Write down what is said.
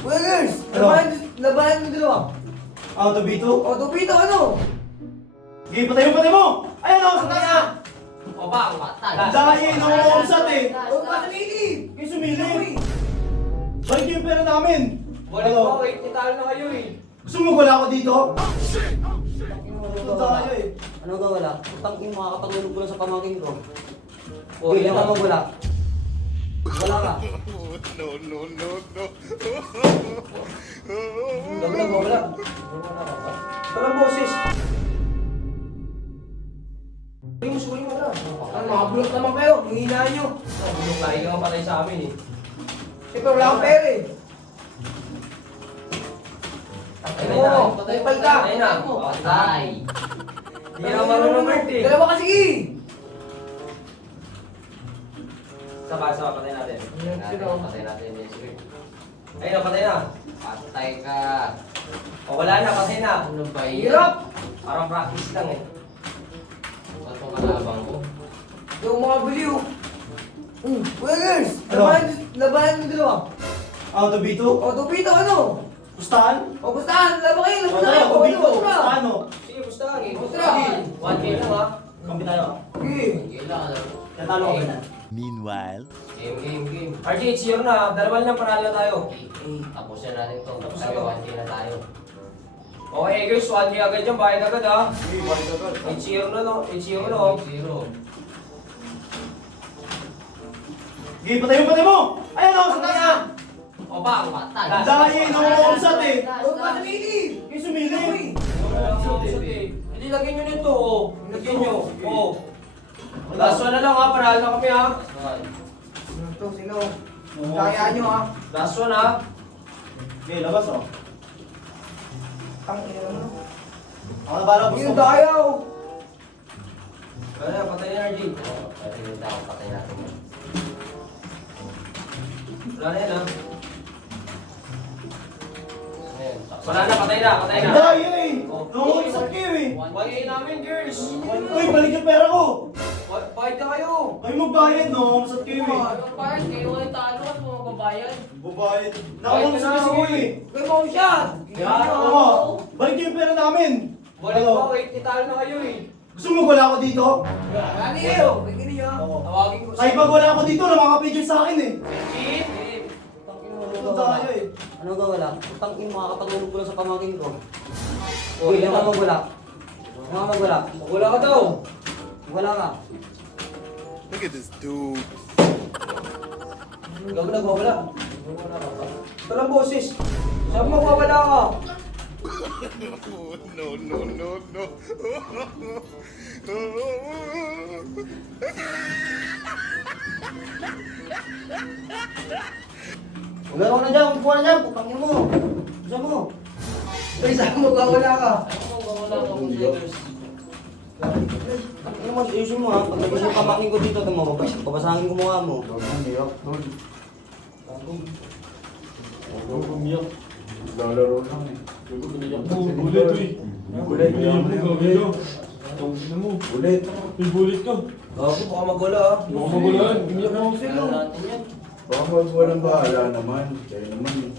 Kuya Girls, Ano? labahan mo dalawa. Auto B2? O, tupito, ano? Sige, patay mo! Ayan o, sa taas na! O ba, patay. Dahil nauusat eh! O, pasamili! Kayo sumili! Balik niyo yung pera namin! Balik ko, wait, titalo na kayo eh. Gusto mo wala ako dito? Ano Punta kayo eh! Ano ka wala? Tangin mo, makakatulog ko lang sa pamangkin ko. O, Hindi yun ka na. wala. Wala ka. Wala. Walang boses. Suling mo na. Ano, makabulok naman kayo. Hihinahan nyo. Bulong lahi ka patay sa amin eh. Siyempre, wala akong pera eh. Patay Oo, na. kupal ka. Patay na. Patay. Hindi na marunong Bert eh. Dalawa ka, sige! Saba, patay natin. Patay natin. Sige. Ayun na, patay na. Patay ka. O wala na, patay na. Ano ba yun? Hirap! Parang practice lang eh. Ano itong kalabang ko? Hindi ako makabili oh. Kuya Girls, Ano? labahan mo dalawa. Auto B2? O, tupito, ano? Pustahan? O, bastahan, laban kayo, O laban tayo, kayo. Auto B2! Ano? Pustahan o! Sige, gusto lang eh. Gusto Sige. lang. 1K lang ha. Kampi tayo. Sige. Kailangan. Natalo ka ba na? Meanwhile, Game. RJ, it's your na. Dalawa lang panalo tayo. Tapos na natin to. Tapos na Sabi to. 1K na tayo. Okay guys, 1K agad yan. Bayad agad ha. Sige, balik agad. It's your na no. It's your no. Sige, patay mo! Ayan o, sa taas na! O ba, patay. Dahil nauusat eh! O, pasamili! Kayo sumili! Hindi, lagyan nyo nito oh. Lagyan nyo. Oh. Last one na lang ha. Panalo na kami ha. Ito, sino? Kayaan nyo ha. Last one ha. Okay, labas o. Tangin mo. Ako na bala, gusto Yung mo. dayaw. Kaya patay na RJ. Pwede rin tayo, patay natin yun. Wala na yan ha. Ngayon, tapos Wala na, patay na. Dahil eh! Oh. Nauusat kayo eh! 1K namin girls. Uy, balik yung pera ko! Bayad na kayo. Kayo magbayad, nauusat kayo eh! Anong bayad? Kayo ay talo at mga babayan. Bubayad. Nauusat kasi kayo eh! Kuya mo siya. Oo! Balik yung pera namin! Balik Ano? ko, wait, titalo na kayo eh. Gusto mo wala ako dito? Ano kayo? Bigyan niyo ha. Tawagin ko Kahit pag wala ako dito, nakaka-picture sa akin eh! Chip. Punta kayo eh! Ano ka wala? Tangin mo, makakatulog ko lang sa pamangkin ko. Oh, Hindi yun ka na. magwala. Hindi ka magwala. Wala ka daw. Wala ka. look at this dude. Gago nagwawala. Ito lang boses. Sabi mo mawawala ka. No. Wala ka na dyan, kuha na dyan, putangin mo. Gusto mo. Ay, saan mo wala ka? Ano mas ayusin mo ha? Pag nagis yung pamangkin ko dito, babasangin ko mukha mo. Lalaro lang eh. Bulit eh. Bulit eh. Bulit. May bulit ka. Gago, baka magwala ah. Baka magulan. Umiyak na ako sa'yo. natin yan. Baka walang bahala naman. Kaya naman eh.